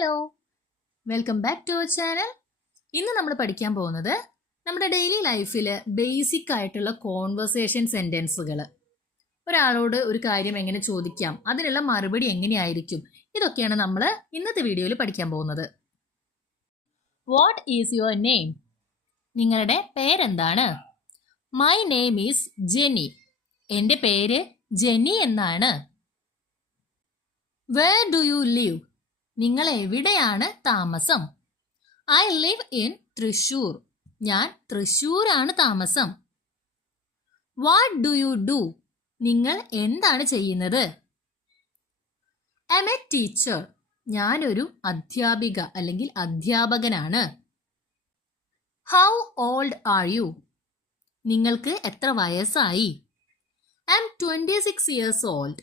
Hello, welcome back to our channel. ഇന്ന് നമ്മൾ പഠിക്കാൻ പോകുന്നത് നമ്മുടെ ഡെയിലി ലൈഫിൽ ബേസിക് ആയിട്ടുള്ള കോൺവെർസേഷൻ സെന്റൻസുകൾ. ഒരാളോട് ഒരു കാര്യം എങ്ങനെ ചോദിക്കാം, അതിനുള്ള മറുപടി എങ്ങനെയായിരിക്കും, ഇതൊക്കെയാണ് നമ്മൾ ഇന്നത്തെ വീഡിയോയിൽ പഠിക്കാൻ പോകുന്നത്. What is your name? നിങ്ങളുടെ പേരെന്താണ്? My name is Jenny. എൻ്റെ പേര് ജെന്നി എന്നാണ്. Where do you live? നിങ്ങൾ എവിടെയാണ് താമസം? I live in Thrissur. ഞാൻ തൃശ്ശൂരാണ് താമസം. What do you do? നിങ്ങൾ എന്താണ് ചെയ്യുന്നത്? I am a teacher. ഞാനൊരു അധ്യാപിക അല്ലെങ്കിൽ അധ്യാപകനാണ്. How old are you? നിങ്ങൾക്ക് എത്ര വയസ്സായി? I am 26 years old.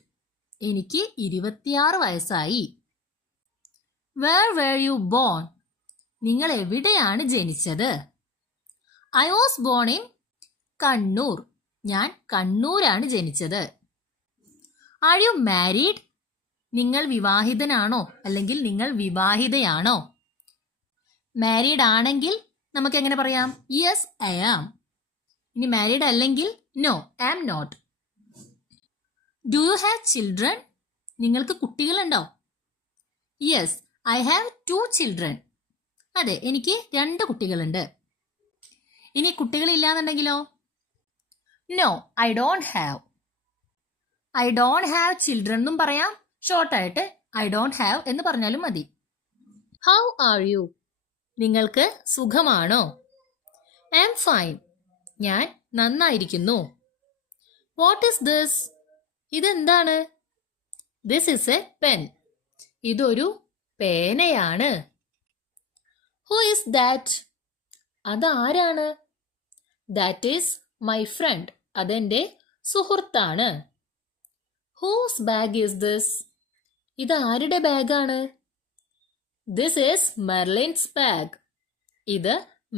എനിക്ക് 26 വയസ്സായി. Where were you born? നിങ്ങൾ എവിടെയാണ് ജനിച്ചത്? I was born in Kannur. ഞാൻ കണ്ണൂരാണ് ജനിച്ചത്. Are you married? നിങ്ങൾ വിവാഹിതനാണോ അല്ലെങ്കിൽ നിങ്ങൾ വിവാഹിതയാണോ? മാരീഡ് ആണെങ്കിൽ നമുക്ക് എങ്ങനെ പറയാം? Yes, I am. ഇനി മാരീഡ് അല്ലെങ്കിൽ No, I am not. Do you have children? നിങ്ങൾക്ക് കുട്ടികളുണ്ടോ? Yes, I have 2 children. അതെ, എനിക്ക് 2 കുട്ടികളുണ്ട്. ഇനി കുട്ടികളില്ലാന്നുണ്ടെങ്കിലോ? No, I don't have. I don't have children എന്നും പറയാം. ഷോർട്ടായിട്ട് I don't have എന്ന് പറഞ്ഞാലും മതി. How are you? നിങ്ങൾക്ക് സുഖമാണോ? I am fine. ഞാൻ നന്നായിരിക്കുന്നു. What is this? ഇതെന്താണ്? This is a pen. ഇതൊരു പേനയാണ്. Who is that? അതാരാണ്? That is my friend. അതെന്റെ സുഹൃത്താണ്. Whose bag is this? ഇത് ആരുടെ ബാഗാണ്? This is Merlin's bag. ഇത്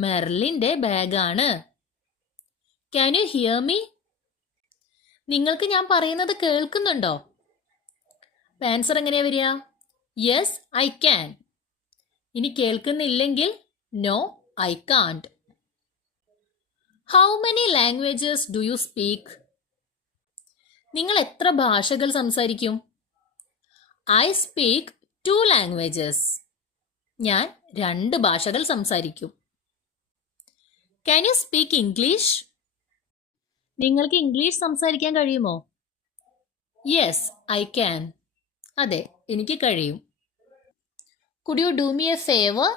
മെർലിന്റെ ബാഗാണ്. Can you hear me? നിങ്ങൾക്ക് ഞാൻ പറയുന്നത് കേൾക്കുന്നുണ്ടോ? ആൻസർ എങ്ങനെയാ വരിക? Yes, I can. ഇനി കേൾക്കുന്നില്ലെങ്കിൽ No, I can't. How many languages do you speak? നിങ്ങൾ എത്ര ഭാഷകൾ സംസാരിക്കും? I speak 2 languages. ഞാൻ 2 ഭാഷകൾ സംസാരിക്കും. Can you speak English? നിങ്ങൾക്ക് ഇംഗ്ലീഷ് സംസാരിക്കാൻ കഴിയുമോ? Yes, I can. അതെ, എനിക്ക് കഴിയും. Could you do me a favor?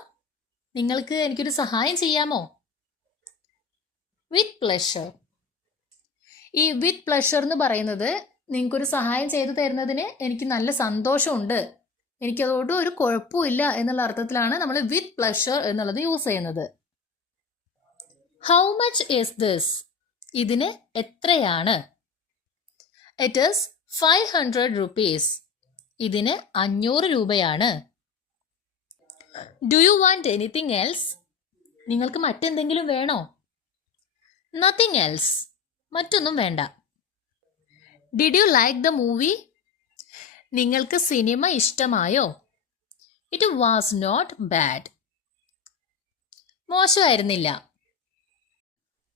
നിങ്ങൾക്ക് എനിക്കൊരു സഹായം ചെയ്യാമോ? With pleasure. ഈ വിത്ത് പ്ലഷർ എന്ന് പറയുന്നത് നിങ്ങൾക്കൊരു സഹായം ചെയ്തു തരുന്നതിന് എനിക്ക് നല്ല സന്തോഷമുണ്ട്, എനിക്കതോട് ഒരു കുഴപ്പമില്ല എന്നുള്ള അർത്ഥത്തിലാണ് നമ്മൾ വിത്ത് പ്ലഷർ എന്നുള്ളത് യൂസ് ചെയ്യുന്നത്. How much is this? ഇതിന് എത്രയാണ്? It is 500 rupees. ഇതിന് 500 രൂപയാണ്. Do you want anything else? നിങ്ങൾക്ക് മറ്റെന്തെങ്കിലും വേണോ? Nothing else. മറ്റൊന്നും വേണ്ട. Did you like the movie? നിങ്ങൾക്ക് സിനിമ ഇഷ്ടമായോ? It was not bad. മോശമായിരുന്നില്ല.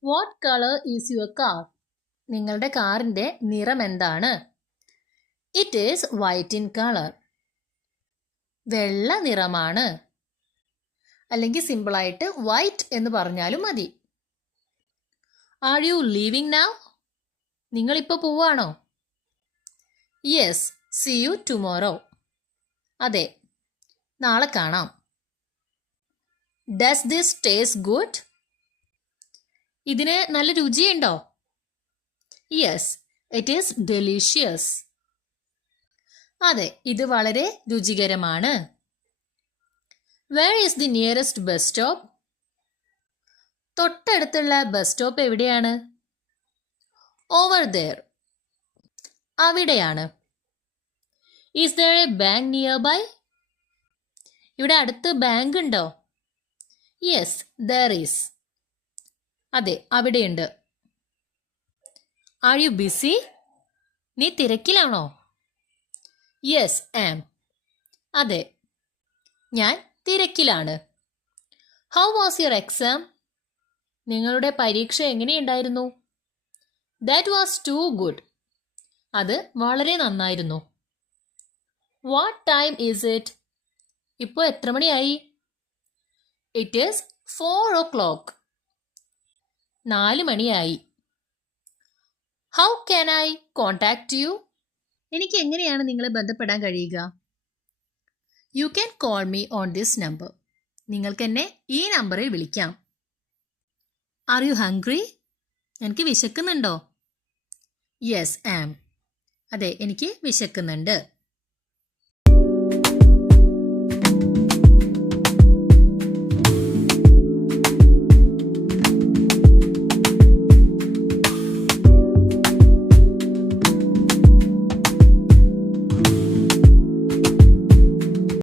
What color is your car? നിങ്ങളുടെ കാറിന്റെ നിറം എന്താണ്? It is white in color. വെള്ള നിറമാണ്. അല്ലെങ്കിൽ സിമ്പിളായിട്ട് വൈറ്റ് എന്ന് പറഞ്ഞാലും മതി. Are you leaving now? നിങ്ങളിപ്പോൾ പോവാണോ? Yes, see you tomorrow. അതെ, നാളെ കാണാം. Does this taste good? ഇതിന് നല്ല രുചിയുണ്ടോ? Yes, it is delicious. അതെ, ഇത് വളരെ രുചികരമാണ്. Where is the nearest bus stop? തൊട്ടടുത്തുള്ള ബസ് സ്റ്റോപ്പ് എവിടെയാണ്? Over there. അവിടെയാണ്. Is there a bank nearby? ഇവിടെ അടുത്ത് ബാങ്ക് ഉണ്ടോ? Yes, there is. അതെ, അവിടെയുണ്ട്. Are you busy? നീ തിരക്കിലാണോ? Yes, I am. അതെ. ഞാൻ തിരക്കിലാണ്. How was your exam? നിങ്ങളുടെ പരീക്ഷ എങ്ങനെയുണ്ടായിരുന്നു? That was too good. അത് വളരെ നന്നായിരുന്നു. What time is it? ഇപ്പോൾ എത്ര മണിയായി? It is 4 o'clock. 4 മണിയായി. How can I contact you? എനിക്ക് എങ്ങനെയാണ് നിങ്ങളെ ബന്ധപ്പെടാൻ കഴിയുക? You can call me on this number. നിങ്ങൾക്ക് എന്നെ ഈ നമ്പറിൽ വിളിക്കാം. Are you hungry? എനിക്ക് വിശക്കുന്നുണ്ടോ? യെസ് ആം. അതെ, എനിക്ക് വിശക്കുന്നുണ്ട്.